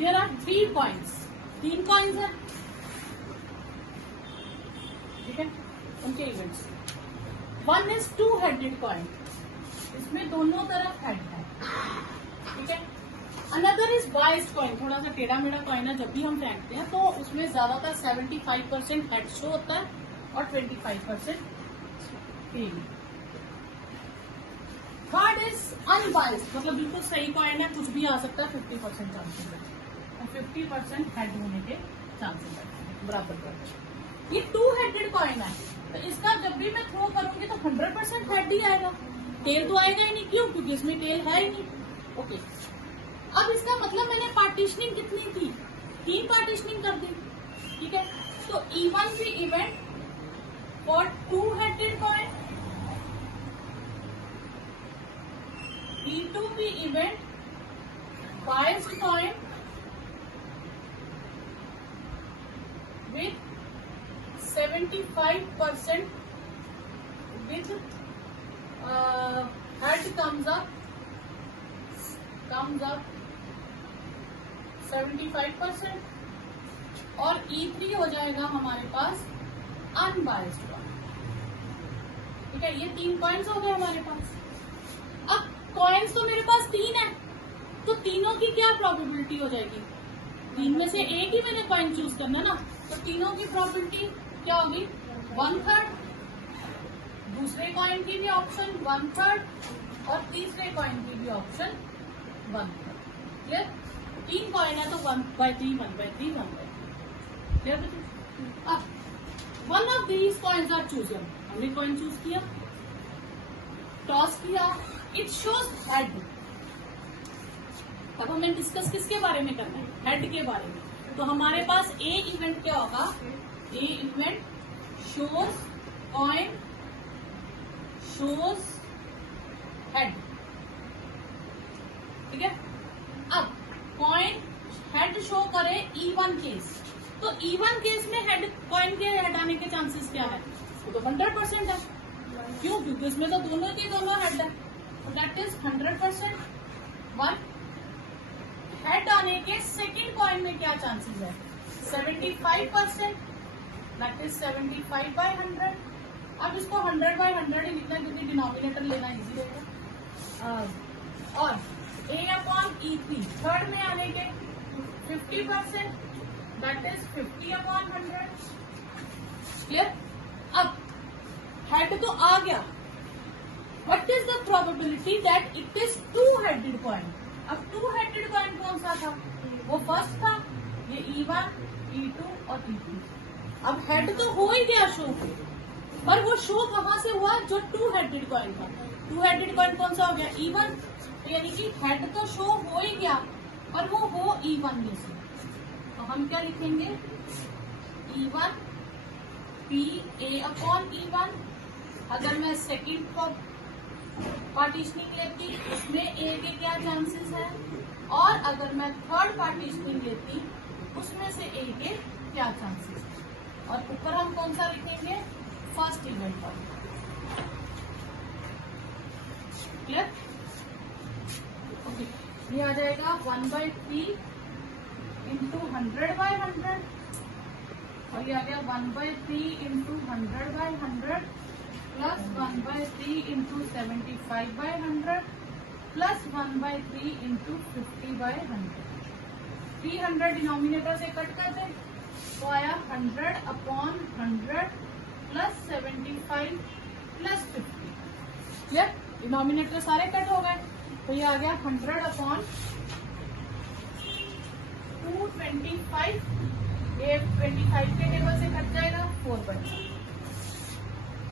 There are 3 coins, 3 coins है, ठीक है, उनके events. One is 2 headed coin, इसमें दोनों तरफ हेड है, ठीक है। अनदर इज बाइस्ड कॉइन, थोड़ा सा टेढ़ा मेढ़ा कॉइन है, जब भी हम फेंकते हैं तो उसमें ज्यादातर 75% हेड शो होता है और 25% टेल। थर्ड इज अनबाइस्ड, मतलब बिल्कुल सही कॉइन है, कुछ भी आ सकता है, 50% चांसेस है और 50% हेड होने के चांसेस है, बराबर कर। ये 2 हेडेड कॉइन है, तो इसका जब भी मैं थ्रो करूंगी तो 100% हेड ही आएगा, टेल तो आएगा ही नहीं। क्यों? क्योंकि इसमें टेल है ही नहीं। ओके, अब इसका मतलब मैंने पार्टीशनिंग कितनी की? 3 पार्टीशनिंग कर दी, ठीक है। तो E1 की event for 2 headed coin, E2 की event biased coin with 75% with head comes up 75%, और E3 हो जाएगा हमारे पास अनबाइस्ड कॉइन, ठीक है। ये 3 कॉइन्स हो गए हमारे पास। अब कॉइन्स तो मेरे पास 3 है, तो तीनों की क्या प्रोबेबिलिटी हो जाएगी? 3 में से एक ही मैंने कॉइन चूज करना ना, तो तीनों की प्रोबेबिलिटी क्या होगी? 1/3, दूसरे कॉइन की भी ऑप्शन 1/3 और तीसरे कॉइन की भी ऑप्शन 1/3। क्लियर? 3 कॉइन है तो 1/3 1/3 1/3। क्लियर? अब one of these coins are chosen, हमने कॉइन चूज किया, टॉस किया, इट शोज हेड। अब हमें डिस्कस किसके बारे में करना है? हेड के बारे में। तो हमारे पास ए इवेंट क्या होगा? A event shows coin shows head, ठीक है। अब कॉइन हेड शो करे E1 केस, तो E1 केस में हेड कॉइन के हेड आने के चांसेस क्या है? वो तो 100% है। क्यों? क्योंकि इसमें तो दोनों के दोनों हेड है, तो दैट इज 100%। 1 हेड आने के सेकेंड कॉइन में क्या चांसेस है? 75%, दैट इज 75/100। अब इसको 100/100 ही लिखना, क्योंकि डिनोमिनेटर लेना इजी रहेगा। और A/E3 थर्ड में आने के 50%, दैट इज 50/100। क्लियर? अब हेड तो आ गया, what is the probability that it is 2 headed coin? अब 2 हेडेड कॉइन कौन सा था? वो फर्स्ट था, ये E1, E2 और E3। अब हेड तो हो ही गया शो, पर वो शो कहां से हुआ? जो 2 हेडेड कॉइन था। 2 हेडेड कॉइन कौन सा हो गया? E1, यानी कि हेड तो शो हो ही गया, पर वो हो E1 में से। तो हम क्या लिखेंगे? E1 PA/E1। अगर मैं सेकेंड पार्टीशनिंग लेती, उसमें ए के क्या चांसेस है, और अगर मैं थर्ड पार्टीशनिंग लेती, उसमें से ए के क्या चांसेस है, और ऊपर हम कौन सा लिखेंगे? फर्स्ट इवेंट पर। क्लियर? ओके, ये आ जाएगा 1/3 इंटू 100/100, और ये आ गया 1/3 into 100/100 plus 1/3 into 75/100 plus 1/3 into 50/100। 300 denominator से कट कर दे, तो आया 100/100 प्लस 75 प्लस 50। क्लियर? डिनोमिनेटर सारे कट हो गए, तो ये आ गया 100/225। ये 25 के टेबल से कट जाएगा, 4/4।